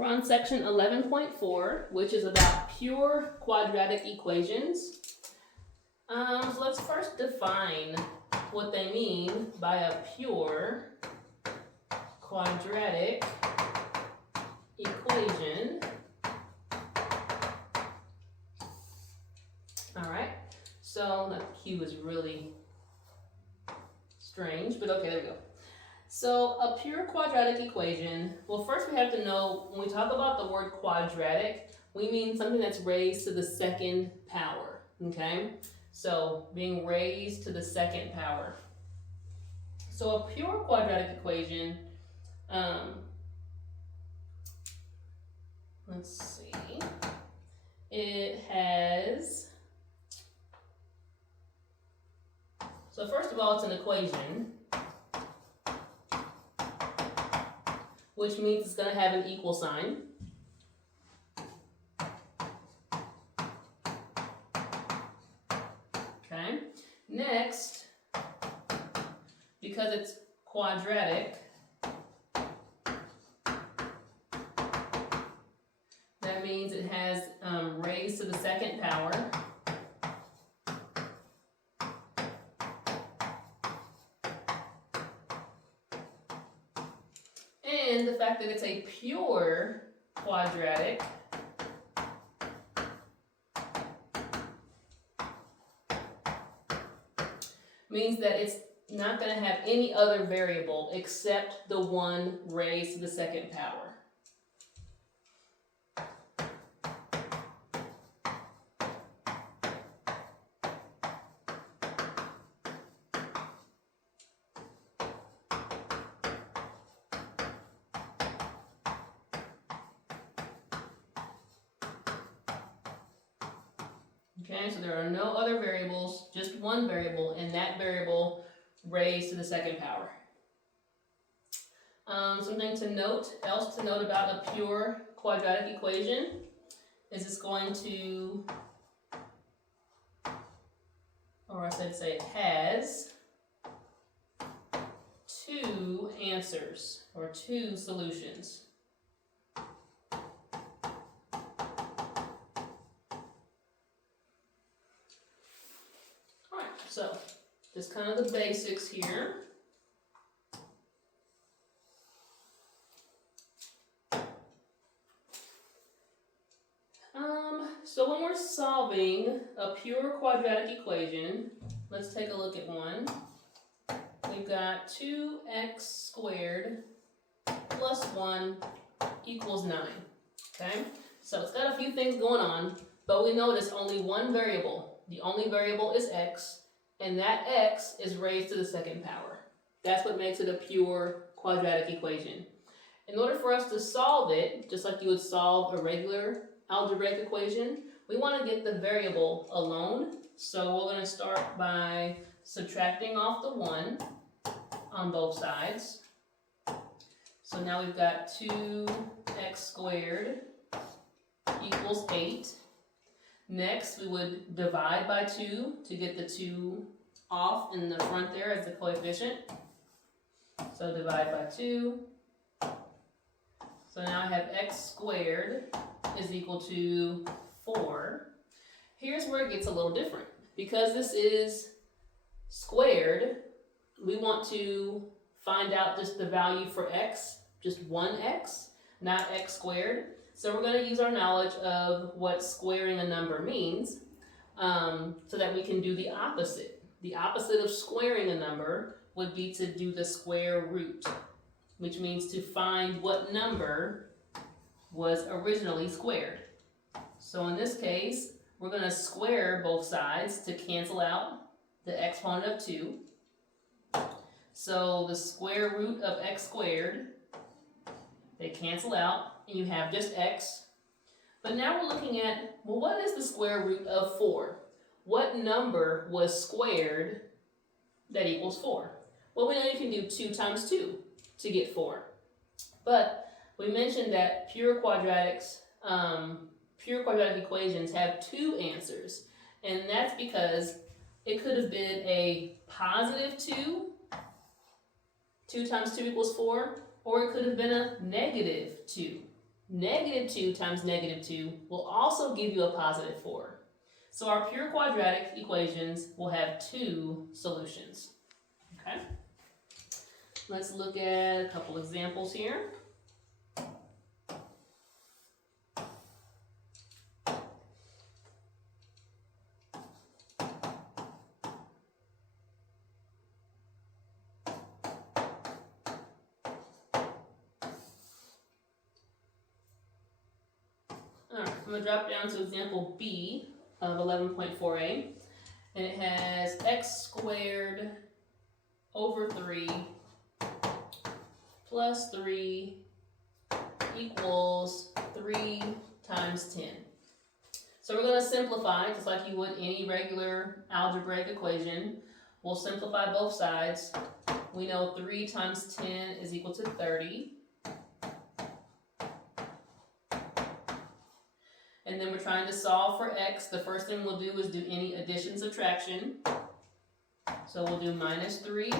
We're on section 11.4, which is about pure quadratic equations. So let's first define what they mean by a pure quadratic equation. Alright, so that Q is really strange, but okay, there we go. So a pure quadratic equation, well, first we have to know, when we talk about the word quadratic, we mean something that's raised to the second power, okay? So being raised to the second power. So a pure quadratic equation, let's see, it has, so first of all, it's an equation, which means it's going to have an equal sign. Okay. Next, because it's quadratic, that means it has raised to the second power. And the fact that it's a pure quadratic means that it's not going to have any other variable except the one raised to the second power. Okay, so there are no other variables, just one variable, and that variable raised to the second power. Something else to note about a pure quadratic equation is it's going to, or I should say it has, two answers, or two solutions. So, just kind of the basics here. So when we're solving a pure quadratic equation, let's take a look at one. We've got 2x squared plus 1 equals 9. Okay? So it's got a few things going on, but we notice only one variable. The only variable is x. And that x is raised to the second power. That's what makes it a pure quadratic equation. In order for us to solve it, just like you would solve a regular algebraic equation, we want to get the variable alone. So we're going to start by subtracting off the 1 on both sides. So now we've got 2x squared equals 8. Next, we would divide by 2 to get the 2 off in the front there as the coefficient. So divide by 2. So now I have x squared is equal to 4. Here's where it gets a little different. Because this is squared, we want to find out just the value for x, just one x, not x squared. So we're going to use our knowledge of what squaring a number means so that we can do the opposite. The opposite of squaring a number would be to do the square root, which means to find what number was originally squared. So in this case, we're going to square both sides to cancel out the exponent of 2. So the square root of x squared, they cancel out. And you have just x. But now we're looking at, well, what is the square root of 4? What number was squared that equals 4? Well, we know you can do 2 times 2 to get 4. But we mentioned that pure quadratic equations have two answers. And that's because it could have been a positive 2, 2 times 2 equals 4, or it could have been a negative 2. negative 2 times negative 2 will also give you a positive 4. So our pure quadratic equations will have 2 solutions. Okay? Let's look at a couple examples here. Alright, I'm going to drop down to example B of 11.4a, and it has x squared over 3 plus 3 equals 3 times 10. So we're going to simplify just like you would any regular algebraic equation. We'll simplify both sides. We know 3 times 10 is equal to 30. And then we're trying to solve for x. The first thing we'll do is do any addition subtraction. So we'll do minus 3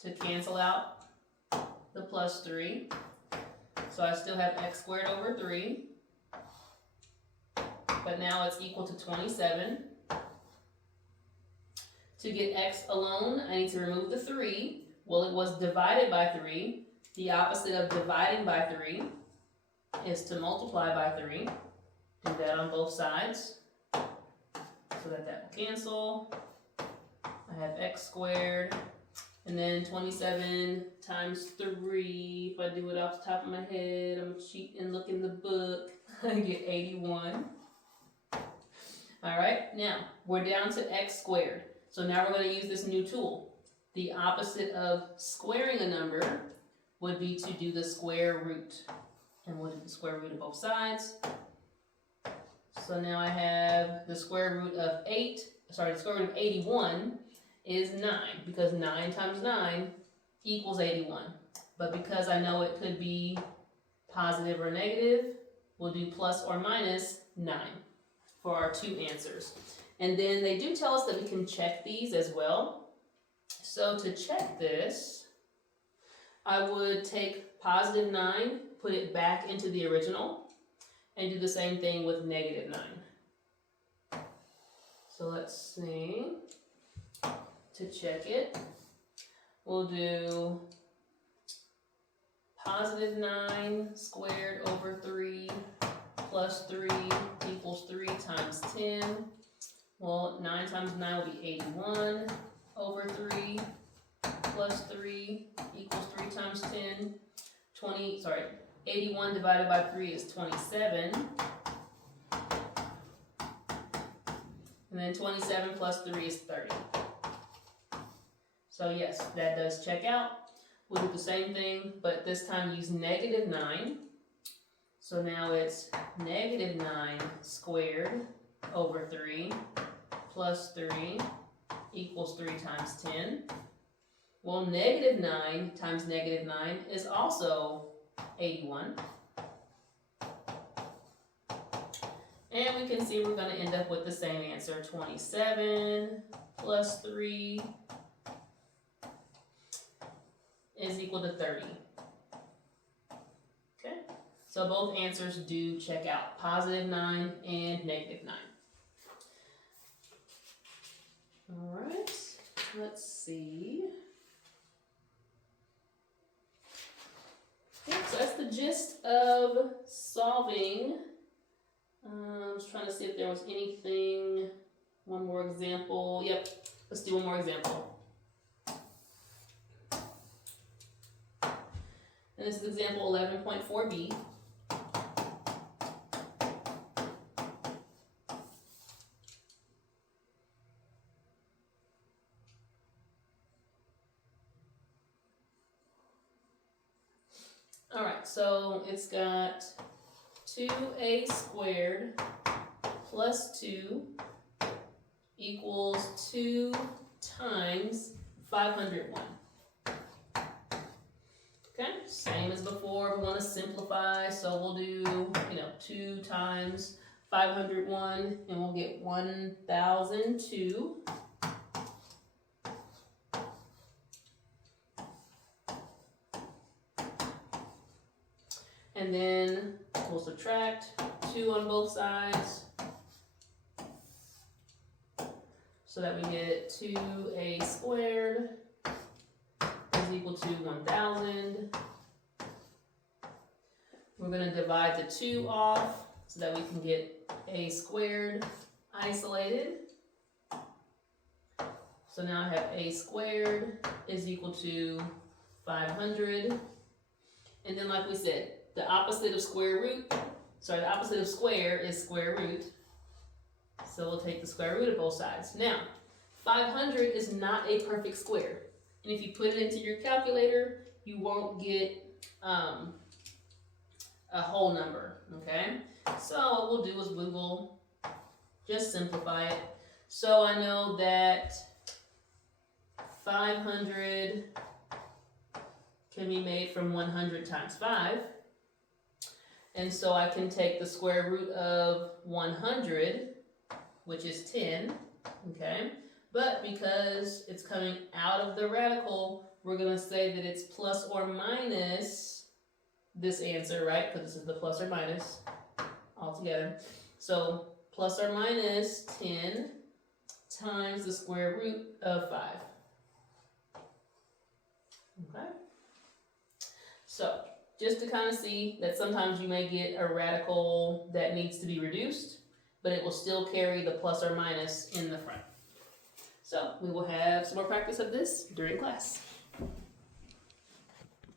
to cancel out the plus 3. So I still have x squared over 3. But now it's equal to 27. To get x alone, I need to remove the 3. Well, it was divided by 3. The opposite of dividing by 3 is to multiply by 3. Do that on both sides so that will cancel. I have x squared, and then 27 times 3. If I do it off the top of my head, I'm going to cheat and look in the book. I get 81. Alright, now we're down to x squared. So now we're going to use this new tool. The opposite of squaring a number would be to do the square root. And we'll do the square root of both sides. So now I have the square root of the square root of 81 is 9, because 9 times 9 equals 81. But because I know it could be positive or negative, we'll do plus or minus 9 for our 2 answers. And then they do tell us that we can check these as well. So to check this, I would take positive 9, put it back into the original, and do the same thing with negative 9. So let's see. To check it, we'll do positive 9 squared over 3 plus 3 equals 3 times 10. Well, 9 times 9 will be 81 over 3 plus 3 equals 3 times 10. 81 divided by 3 is 27. And then 27 plus 3 is 30. So yes, that does check out. We'll do the same thing, but this time use negative 9. So now it's negative 9 squared over 3 plus 3 equals 3 times 10. Well, negative 9 times negative 9 is also 81. And we can see we're going to end up with the same answer, 27 plus 3 is equal to 30. Okay, so both answers do check out, positive 9 and negative 9. All right, let's see. Okay, so that's the gist of solving. I was trying to see if there was anything, one more example. Yep, let's do one more example. And this is example 11.4b. All right, so it's got 2a squared plus 2 equals 2 times 501. Okay, same as before, we want to simplify, so we'll do, 2 times 501, and we'll get 1002. And then we'll subtract 2 on both sides so that we get 2a squared is equal to 1,000. We're going to divide the 2 off so that we can get a squared isolated. So now I have a squared is equal to 500. And then like we said, the opposite of square root, sorry, the opposite of square is square root. So we'll take the square root of both sides. Now, 500 is not a perfect square. And if you put it into your calculator, you won't get a whole number, okay? So what we'll do is we will just simplify it. So I know that 500 can be made from 100 times 5. And so I can take the square root of 100, which is 10, okay? But because it's coming out of the radical, we're going to say that it's plus or minus this answer, right? Because this is the plus or minus altogether. So plus or minus 10 times the square root of 5. Okay? So just to kind of see that sometimes you may get a radical that needs to be reduced, but it will still carry the plus or minus in the front. So we will have some more practice of this during class.